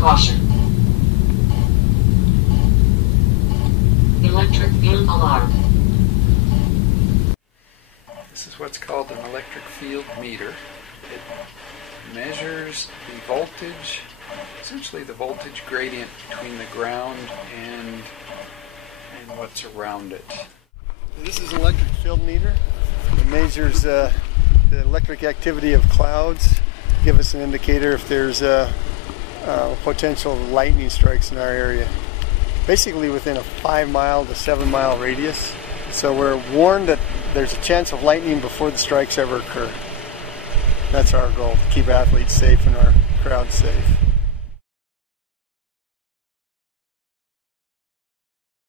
caution. Electric field alarm. This is what's called an electric field meter. It measures the voltage, essentially the voltage gradient between the ground and what's around it. This is an electric field meter. It measures the electric activity of clouds, give us an indicator if there's potential lightning strikes in our area. Basically within a 5-mile to 7-mile radius. So we're warned that there's a chance of lightning before the strikes ever occur. That's our goal, to keep athletes safe and our crowd safe.